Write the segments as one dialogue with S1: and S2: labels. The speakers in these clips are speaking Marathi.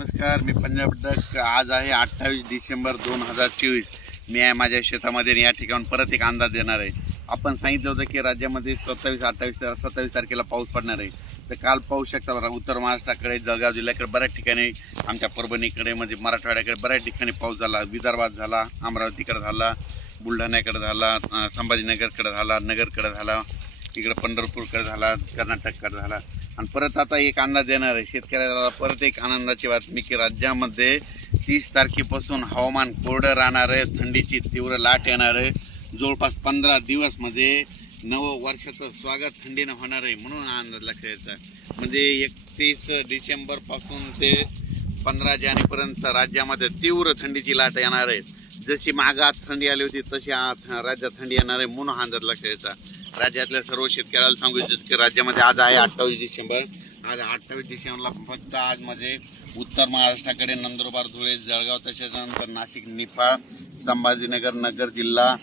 S1: नमस्कार मी पंजाब डक आज आहे अठ्ठावीस डिसेंबर दोन हजार चोवीस मी आहे माझ्या शेतामध्ये या ठिकाणी परत एक अंदाज देणार आहे आपण सांगितलं होतं की राज्यामध्ये सत्तावीस अठ्ठावीस सत्तावीस तारखेला पाऊस पडणार आहे तर काल पाऊस शकता उत्तर महाराष्ट्राकडे जळगाव जिल्ह्याकडे बऱ्याच ठिकाणी आमच्या परभणीकडे म्हणजे मराठवाड्याकडे बऱ्याच ठिकाणी पाऊस झाला विदर्भात झाला अमरावतीकडे झाला बुलढाण्याकडे झाला संभाजीनगरकडे झाला नगरकडे झाला इकडं पंढरपूरकडे झाला कर्नाटककडे झाला आणि परत आता एक अंदाज येणार आहे शेतकऱ्याला परत एक आनंदाची बातमी की राज्यामध्ये तीस तारखेपासून हवामान कोरडं राहणार आहे थंडीची तीव्र लाट येणार आहे जवळपास पंधरा दिवसमध्ये नव वर्षाचं स्वागत थंडीनं होणार आहे म्हणून लक्ष द्यायचा म्हणजे एकतीस डिसेंबरपासून ते पंधरा जानेपर्यंत राज्यामध्ये तीव्र थंडीची लाट येणार आहे जशी मागात थंडी आली होती तशी राज्यात थंडी येणार आहे म्हणून अंदाज लक्षायचा राज्यातल्या सर्व शेतकऱ्याला सांगू इच्छितो की राज्यामध्ये आज आहे अठ्ठावीस डिसेंबर आज अठ्ठावीस डिसेंबरला फक्त आज आजमध्ये उत्तर महाराष्ट्राकडे नंदुरबार धुळे जळगाव त्याच्यानंतर नंतर नाशिक निफाळ संभाजीनगर नगर जिल्हा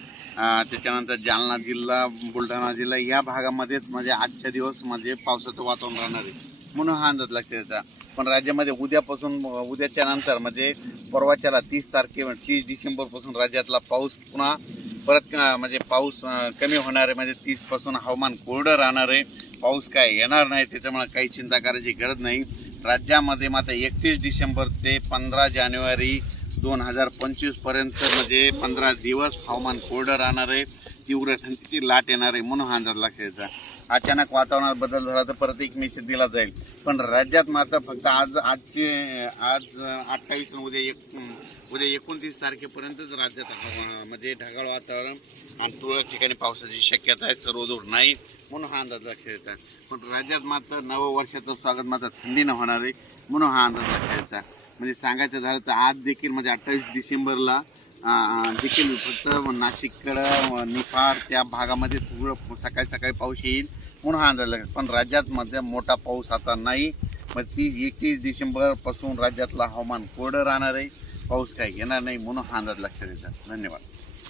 S1: त्याच्यानंतर जालना जिल्हा बुलढाणा जिल्हा या भागामध्येच म्हणजे आजच्या दिवस म्हणजे पावसाचं वातावरण राहणार आहे म्हणून हा अंदाज लक्षात त्याचा पण राज्यामध्ये उद्यापासून उद्याच्या नंतर म्हणजे परवाच्याला तीस तारखे तीस डिसेंबरपासून राज्यातला पाऊस पुन्हा परत म्हणजे पाऊस कमी होणार आहे म्हणजे तीसपासून हवामान कोरडं राहणार आहे पाऊस काय येणार नाही त्याच्यामुळे काही चिंता करायची गरज नाही राज्यामध्ये मात्र एकतीस डिसेंबर ते पंधरा जानेवारी दोन हजार पंचवीसपर्यंत म्हणजे पंधरा दिवस हवामान कोरडं राहणार आहे तीव्र थंडीची लाट येणार आहे म्हणून हा अंदाज लागायचा अचानक वातावरणात बदल झाला तर परत एक मेसेज दिला जाईल पण राज्यात मात्र फक्त आज आजचे आज अठ्ठावीस उद्या एक उद्या एकोणतीस तारखेपर्यंतच राज्यात म्हणजे ढगाळ वातावरण आणि तुरळक ठिकाणी पावसाची शक्यता आहे सर्वदूर नाही म्हणून हा अंदाज लक्षात पण राज्यात मात्र नववर्षाचं स्वागत मात्र थंडीनं होणार आहे म्हणून हा अंदाज लक्षात म्हणजे सांगायचं झालं तर आज देखील म्हणजे अठ्ठावीस डिसेंबरला देखील फक्त नाशिककडं निफाड त्या भागामध्ये थोडं सकाळी सकाळी पाऊस येईल पुन्हा आंदोलन पण राज्यात मध्ये मोठा पाऊस आता नाही मग ती एकतीस डिसेंबरपासून राज्यातला हवामान कोरडं राहणार आहे पाऊस काही येणार नाही म्हणून हा अंदाज लक्षात येतात धन्यवाद